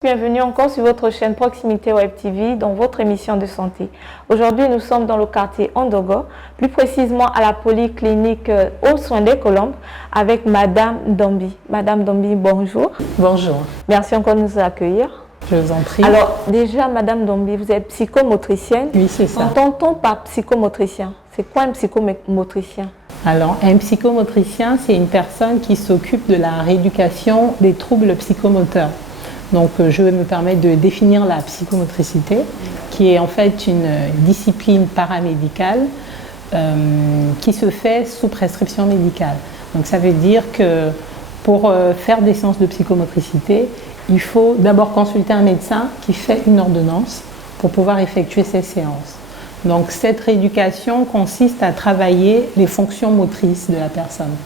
Bienvenue encore sur votre chaîne Proximité Web TV dans votre émission de santé. Aujourd'hui, nous sommes dans le quartier Ondogo, plus précisément à la polyclinique aux soins des Colombes avec Madame Dombi. Madame Dombi, bonjour. Bonjour. Merci encore de nous accueillir. Je vous en prie. Alors, déjà, Madame Dombi, vous êtes psychomotricienne. Oui, c'est ça. Entend-on par psychomotricien? C'est quoi un psychomotricien? Alors, un psychomotricien, c'est une personne qui s'occupe de la rééducation des troubles psychomoteurs. Donc, je vais me permettre de définir la psychomotricité, qui est en fait une discipline paramédicale qui se fait sous prescription médicale. Donc, ça veut dire que pour faire des séances de psychomotricité, il faut d'abord consulter un médecin qui fait une ordonnance pour pouvoir effectuer ces séances. Donc, cette rééducation consiste à travailler les fonctions motrices de la personne.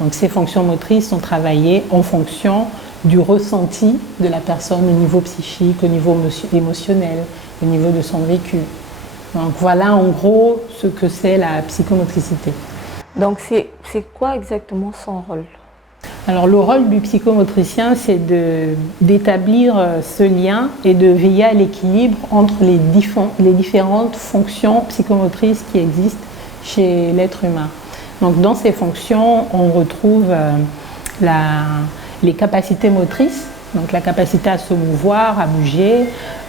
Donc, ces fonctions motrices sont travaillées en fonction du ressenti de la personne au niveau psychique, au niveau émotionnel, au niveau de son vécu. Donc voilà en gros ce que c'est la psychomotricité. Donc c'est quoi exactement son rôle? Alors le rôle du psychomotricien, c'est d'établir ce lien et de veiller à l'équilibre entre les différentes fonctions psychomotrices qui existent chez l'être humain. Donc dans ces fonctions, on retrouve les capacités motrices, donc la capacité à se mouvoir, à bouger,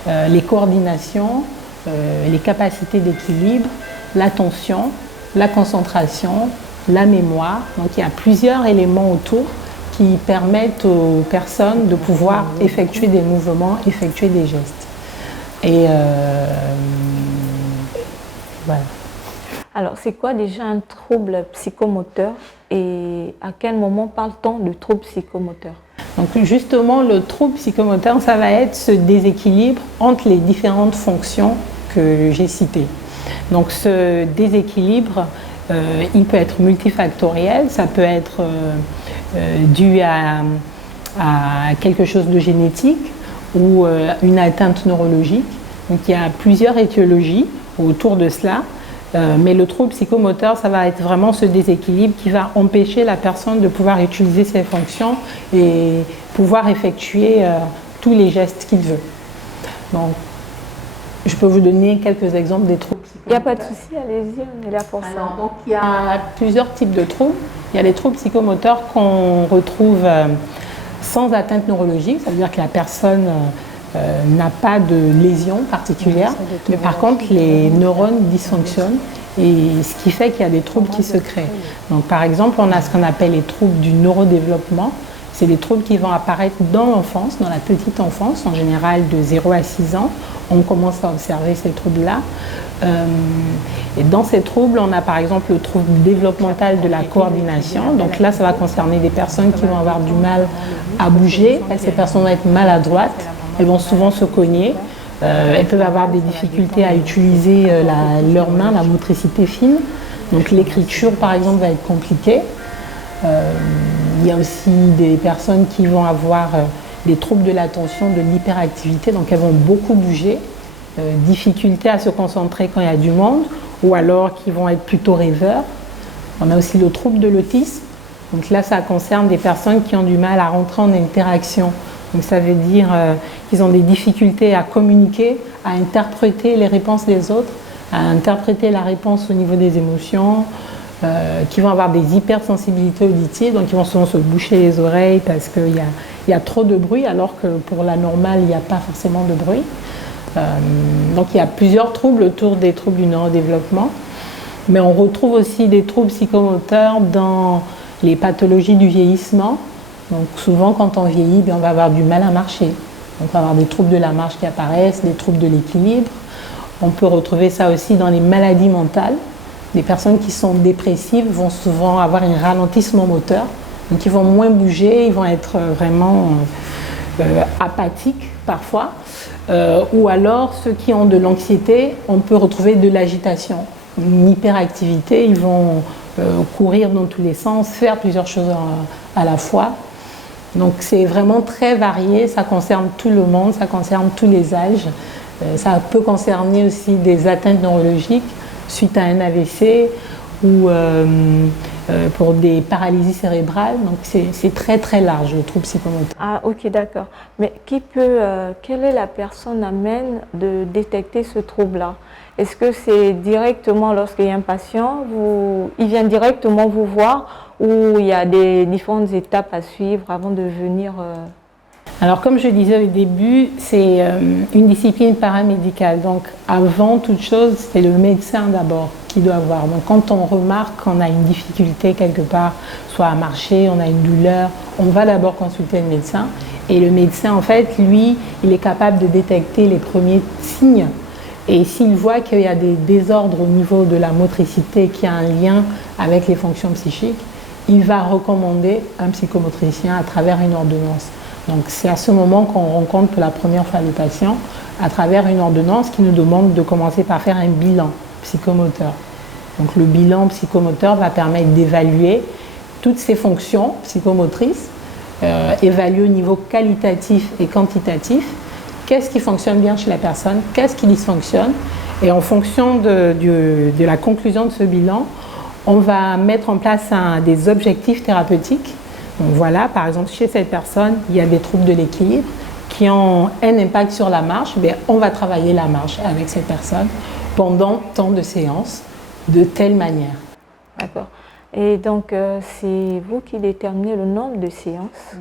les coordinations, les capacités d'équilibre, l'attention, la concentration, la mémoire. Donc il y a plusieurs éléments autour qui permettent aux personnes de pouvoir effectuer des mouvements, effectuer des gestes. Et voilà. Alors, c'est quoi déjà un trouble psychomoteur et à quel moment parle-t-on de trouble psychomoteur? Donc justement, le trouble psychomoteur, ça va être ce déséquilibre entre les différentes fonctions que j'ai citées. Donc ce déséquilibre, il peut être multifactoriel, ça peut être dû à quelque chose de génétique ou une atteinte neurologique. Donc il y a plusieurs étiologies autour de cela. Mais le trouble psychomoteur, ça va être vraiment ce déséquilibre qui va empêcher la personne de pouvoir utiliser ses fonctions et pouvoir effectuer tous les gestes qu'il veut. Donc, je peux vous donner quelques exemples des troubles psychomoteurs. Il n'y a pas de souci, allez-y, on est là pour ça. Alors, donc, il y a plusieurs types de troubles. Il y a les troubles psychomoteurs qu'on retrouve sans atteinte neurologique, ça veut dire que la personne n'a pas de lésion particulière, mais par contre les neurones dysfonctionnent et ce qui fait qu'il y a des troubles qui se créent. Donc par exemple, on a ce qu'on appelle les troubles du neurodéveloppement. C'est des troubles qui vont apparaître dans l'enfance, dans la petite enfance, en général de 0 à 6 ans. On commence à observer ces troubles-là. Et dans ces troubles, on a par exemple le trouble développemental de la coordination. Donc là, ça va concerner des personnes qui vont avoir du mal à bouger. Ces personnes vont être maladroites. Elles vont souvent se cogner, elles peuvent avoir des difficultés à utiliser leurs mains, la motricité fine. Donc l'écriture par exemple va être compliquée. Il y a aussi des personnes qui vont avoir des troubles de l'attention, de l'hyperactivité, donc elles vont beaucoup bouger, difficulté à se concentrer quand il y a du monde, ou alors qui vont être plutôt rêveurs. On a aussi le trouble de l'autisme, donc là ça concerne des personnes qui ont du mal à rentrer en interaction. Donc ça veut dire qu'ils ont des difficultés à communiquer, à interpréter les réponses des autres, à interpréter la réponse au niveau des émotions, qui vont avoir des hypersensibilités auditives, donc ils vont souvent se boucher les oreilles parce qu'il y a trop de bruit, alors que pour la normale, il n'y a pas forcément de bruit. Donc il y a plusieurs troubles autour des troubles du neurodéveloppement, mais on retrouve aussi des troubles psychomoteurs dans les pathologies du vieillissement. Donc souvent quand on vieillit, on va avoir du mal à marcher. Donc on va avoir des troubles de la marche qui apparaissent, des troubles de l'équilibre. On peut retrouver ça aussi dans les maladies mentales. Les personnes qui sont dépressives vont souvent avoir un ralentissement moteur. Donc ils vont moins bouger, ils vont être vraiment apathiques parfois. Ou alors ceux qui ont de l'anxiété, on peut retrouver de l'agitation, une hyperactivité. Ils vont courir dans tous les sens, faire plusieurs choses à la fois. Donc c'est vraiment très varié, ça concerne tout le monde, ça concerne tous les âges. Ça peut concerner aussi des atteintes neurologiques suite à un AVC ou pour des paralysies cérébrales. Donc c'est très très large le trouble psychomoteur. Ah ok, d'accord. Mais quelle est la personne à même de détecter ce trouble-là? Est-ce que c'est directement lorsqu'il y a un patient, il vient directement vous voir ou il y a des différentes étapes à suivre avant de venir Alors comme je disais au début, c'est une discipline paramédicale. Donc avant toute chose, c'est le médecin d'abord qui doit voir. Donc quand on remarque qu'on a une difficulté quelque part, soit à marcher, on a une douleur, on va d'abord consulter le médecin. Et le médecin, en fait, lui, il est capable de détecter les premiers signes. Et s'il voit qu'il y a des désordres au niveau de la motricité, qui a un lien avec les fonctions psychiques, il va recommander un psychomotricien à travers une ordonnance. Donc c'est à ce moment qu'on rencontre pour la première fois le patient à travers une ordonnance qui nous demande de commencer par faire un bilan psychomoteur. Donc le bilan psychomoteur va permettre d'évaluer toutes ces fonctions psychomotrices, évaluer au niveau qualitatif et quantitatif. Qu'est-ce qui fonctionne bien chez la personne, qu'est-ce qui dysfonctionne, et en fonction de la conclusion de ce bilan, on va mettre en place des objectifs thérapeutiques. Donc voilà, par exemple, chez cette personne, il y a des troubles de l'équilibre qui ont un impact sur la marche. Bien, on va travailler la marche avec cette personne pendant tant de séances, de telle manière. D'accord. Et donc, c'est vous qui déterminez le nombre de séances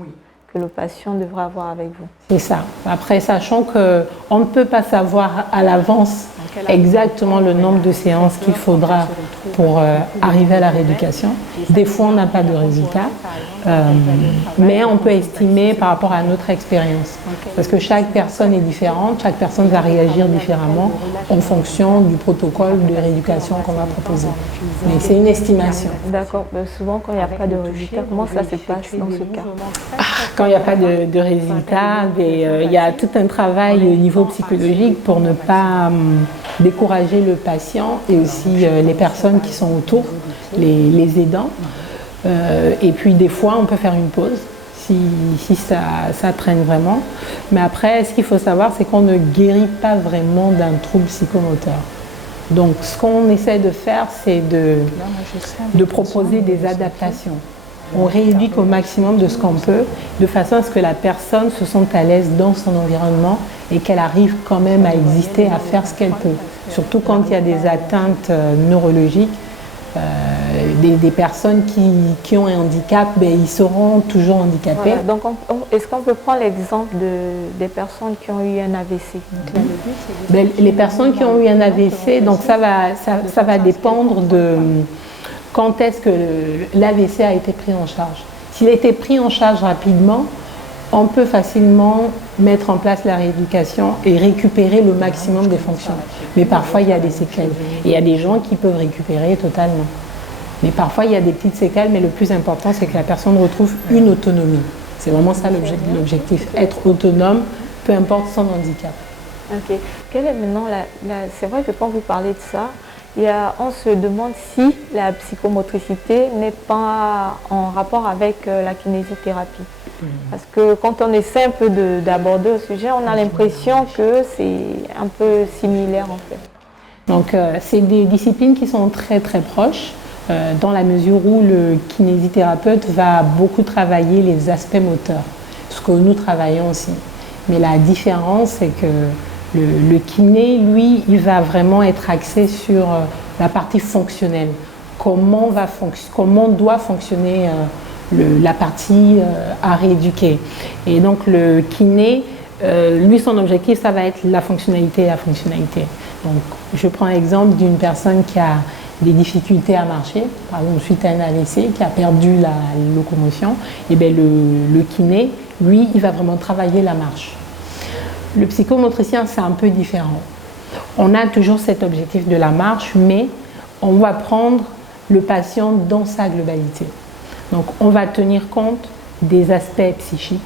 que le patient devra avoir avec vous. C'est ça. Après, sachant qu'on ne peut pas savoir à l'avance exactement le nombre de séances qu'il faudra pour arriver à la rééducation. Des fois, on n'a pas de résultat, mais on peut estimer par rapport à notre expérience. Parce que chaque personne est différente, chaque personne va réagir différemment en fonction du protocole de rééducation qu'on va proposer. Mais c'est une estimation. D'accord. Souvent, quand il n'y a pas de résultat, comment ça se passe dans ce cas? Quand il n'y a pas de résultat, il y a tout un travail au niveau psychologique pour ne pas décourager le patient et aussi les personnes qui sont autour, les aidants. Et puis des fois, on peut faire une pause si ça traîne vraiment. Mais après, ce qu'il faut savoir, c'est qu'on ne guérit pas vraiment d'un trouble psychomoteur. Donc ce qu'on essaie de faire, c'est de proposer des adaptations. On rééduque au maximum de ce qu'on peut, de façon à ce que la personne se sente à l'aise dans son environnement et qu'elle arrive quand même à exister, à faire ce qu'elle peut. Surtout quand il y a des atteintes neurologiques, des personnes qui ont un handicap, ils seront toujours handicapés. Voilà. Donc est-ce qu'on peut prendre l'exemple des personnes qui ont eu un AVC? Les personnes qui ont eu un AVC, donc ça va dépendre de quand est-ce que l'AVC a été pris en charge. S'il a été pris en charge rapidement, on peut facilement mettre en place la rééducation et récupérer le maximum des fonctions. Mais parfois, il y a des séquelles. Et il y a des gens qui peuvent récupérer totalement. Mais parfois, il y a des petites séquelles, mais le plus important, c'est que la personne retrouve une autonomie. C'est vraiment ça l'objectif, être autonome, peu importe son handicap. Ok. Quelle est maintenant c'est vrai que quand vous parlez de ça, on se demande si la psychomotricité n'est pas en rapport avec la kinésithérapie. Parce que quand on essaie un peu d'aborder le sujet, on a l'impression que c'est un peu similaire en fait. Donc c'est des disciplines qui sont très très proches, dans la mesure où le kinésithérapeute va beaucoup travailler les aspects moteurs, ce que nous travaillons aussi. Mais la différence, c'est que le kiné, lui, il va vraiment être axé sur la partie fonctionnelle. Comment doit fonctionner la partie à rééduquer. Et donc le kiné, lui, son objectif, ça va être la fonctionnalité et la fonctionnalité. Donc je prends l'exemple d'une personne qui a des difficultés à marcher, par exemple suite à un AVC, qui a perdu la locomotion, et bien le kiné, lui, il va vraiment travailler la marche. Le psychomotricien, c'est un peu différent. On a toujours cet objectif de la marche, mais on va prendre le patient dans sa globalité. Donc, on va tenir compte des aspects psychiques,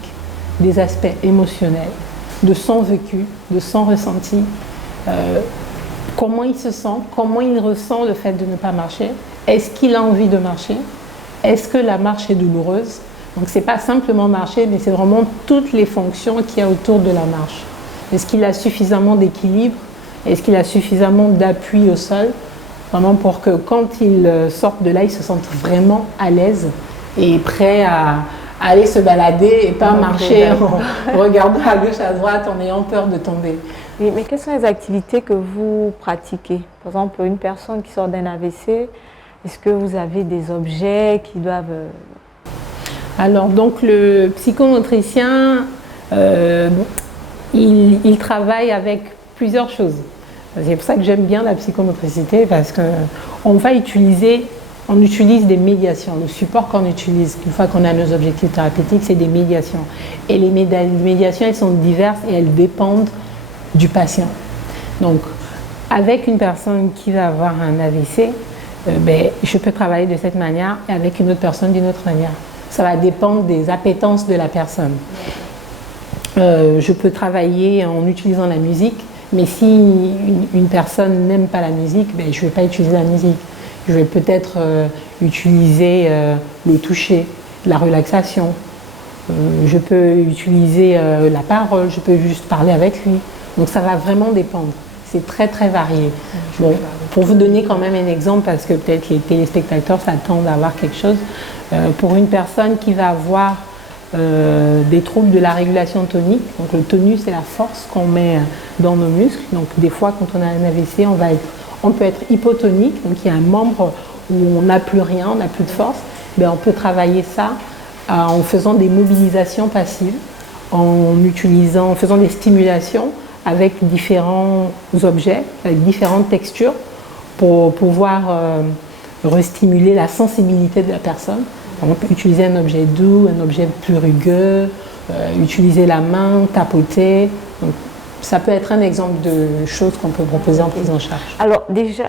des aspects émotionnels, de son vécu, de son ressenti, comment il se sent, comment il ressent le fait de ne pas marcher, est-ce qu'il a envie de marcher, est-ce que la marche est douloureuse. Donc, ce n'est pas simplement marcher, mais c'est vraiment toutes les fonctions qu'il y a autour de la marche. Est-ce qu'il a suffisamment d'équilibre? Est-ce qu'il a suffisamment d'appui au sol? vraiment pour que quand ils sortent de là, ils se sentent vraiment à l'aise et prêts à aller se balader et pas marcher en regardant à gauche, à droite, en ayant peur de tomber. Oui, mais quelles sont les activités que vous pratiquez? Par exemple, une personne qui sort d'un AVC, est-ce que vous avez des objets qui doivent... Alors, donc, le psychomotricien, il travaille avec plusieurs choses. C'est pour ça que j'aime bien la psychomotricité, parce qu'on utilise des médiations. Le support qu'on utilise, une fois qu'on a nos objectifs thérapeutiques, c'est des médiations. Et les médiations, elles sont diverses et elles dépendent du patient. Donc, avec une personne qui va avoir un AVC, je peux travailler de cette manière et avec une autre personne d'une autre manière. Ça va dépendre des appétences de la personne. Je peux travailler en utilisant la musique, mais si une personne n'aime pas la musique, je ne vais pas utiliser la musique. Je vais peut-être utiliser le toucher, la relaxation. Je peux utiliser la parole, je peux juste parler avec lui. Donc ça va vraiment dépendre. C'est très très varié. Bon, pour vous donner quand même un exemple, parce que peut-être les téléspectateurs s'attendent à avoir quelque chose, pour une personne qui va avoir des troubles de la régulation tonique, donc le tonus c'est la force qu'on met dans nos muscles, donc des fois quand on a un AVC on peut être hypotonique, donc il y a un membre où on n'a plus rien, on n'a plus de force, on peut travailler ça en faisant des mobilisations passives, en faisant des stimulations avec différents objets, avec différentes textures pour pouvoir restimuler la sensibilité de la personne. On peut utiliser un objet doux, un objet plus rugueux, utiliser la main, tapoter. Donc, ça peut être un exemple de choses qu'on peut proposer en prise en charge. Alors déjà,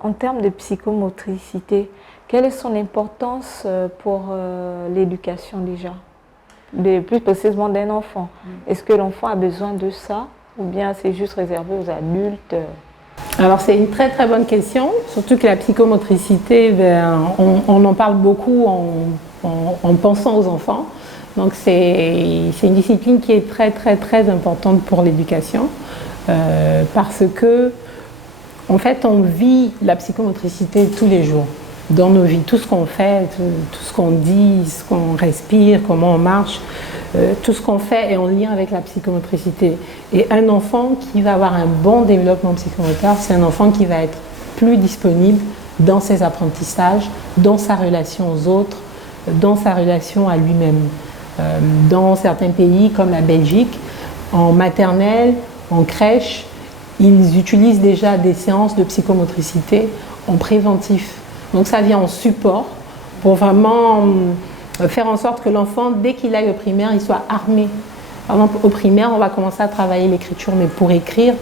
en termes de psychomotricité, quelle est son importance pour l'éducation déjà, plus précisément d'un enfant? Est-ce que l'enfant a besoin de ça ou bien c'est juste réservé aux adultes? Alors c'est une très très bonne question, surtout que la psychomotricité, on en parle beaucoup en pensant aux enfants. Donc c'est une discipline qui est très très très importante pour l'éducation parce que en fait on vit la psychomotricité tous les jours dans nos vies, tout ce qu'on fait, tout ce qu'on dit, ce qu'on respire, comment on marche. Tout ce qu'on fait est en lien avec la psychomotricité. Et un enfant qui va avoir un bon développement psychomoteur, c'est un enfant qui va être plus disponible dans ses apprentissages, dans sa relation aux autres, dans sa relation à lui-même. Dans certains pays comme la Belgique, en maternelle, en crèche, ils utilisent déjà des séances de psychomotricité en préventif. Donc ça vient en support pour vraiment faire en sorte que l'enfant, dès qu'il aille au primaire, il soit armé. Par exemple, au primaire, on va commencer à travailler l'écriture, mais pour écrire,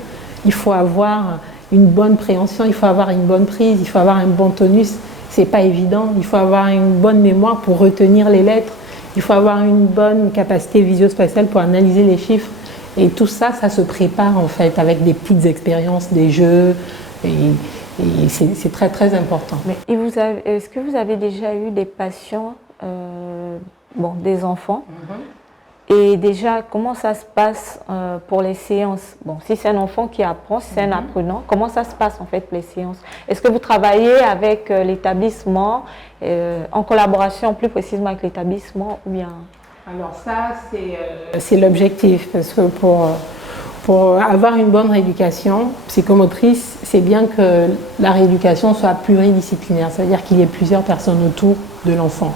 il faut avoir une bonne préhension, il faut avoir une bonne prise, il faut avoir un bon tonus. C'est pas évident. Il faut avoir une bonne mémoire pour retenir les lettres. Il faut avoir une bonne capacité visio-spatiale pour analyser les chiffres. Et tout ça, ça se prépare en fait avec des petites expériences, des jeux. Et c'est très très important. Mais est-ce que vous avez déjà eu des patients, des enfants? Et déjà, comment ça se passe pour les séances? Bon, si c'est un enfant qui apprend, si c'est un apprenant, comment ça se passe en fait pour les séances? Est-ce que vous travaillez avec l'établissement, en collaboration plus précisément avec l'établissement ou bien? Alors ça, c'est l'objectif, parce que pour avoir une bonne rééducation psychomotrice, c'est bien que la rééducation soit pluridisciplinaire, c'est-à-dire qu'il y ait plusieurs personnes autour de l'enfant.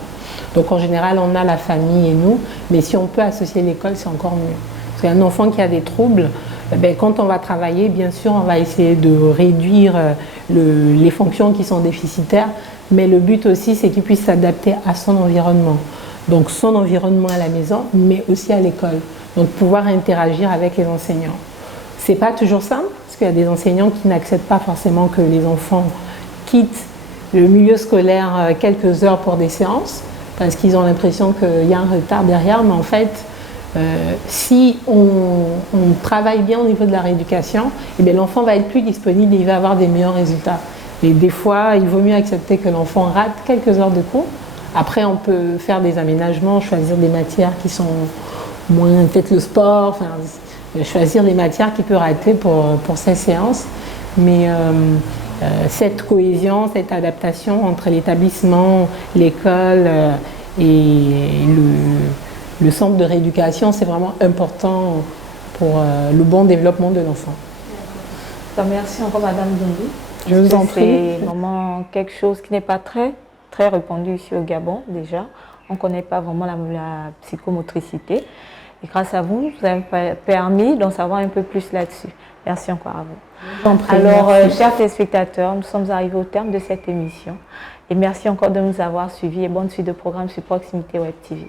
Donc en général, on a la famille et nous, mais si on peut associer l'école, c'est encore mieux. Parce qu'un enfant qui a des troubles, quand on va travailler, bien sûr, on va essayer de réduire les fonctions qui sont déficitaires, mais le but aussi, c'est qu'il puisse s'adapter à son environnement. Donc son environnement à la maison, mais aussi à l'école. Donc pouvoir interagir avec les enseignants. C'est pas toujours simple, parce qu'il y a des enseignants qui n'acceptent pas forcément que les enfants quittent le milieu scolaire quelques heures pour des séances, parce qu'ils ont l'impression qu'il y a un retard derrière, mais en fait, si on travaille bien au niveau de la rééducation, l'enfant va être plus disponible et il va avoir des meilleurs résultats. Et des fois, il vaut mieux accepter que l'enfant rate quelques heures de cours. Après, on peut faire des aménagements, choisir des matières qui sont moins, peut-être le sport, choisir les matières qu'il peut rater pour ces séances. Mais cette cohésion, cette adaptation entre l'établissement, l'école et le centre de rééducation, c'est vraiment important pour le bon développement de l'enfant. Merci encore Madame Dombou. Je vous en prie. C'est vraiment quelque chose qui n'est pas très répandu ici au Gabon déjà. On ne connaît pas vraiment la psychomotricité. Et grâce à vous, vous avez permis d'en savoir un peu plus là-dessus. Merci encore à vous. Alors, chers téléspectateurs, nous sommes arrivés au terme de cette émission. Et merci encore de nous avoir suivis et bonne suite de programme sur Proximité Web TV.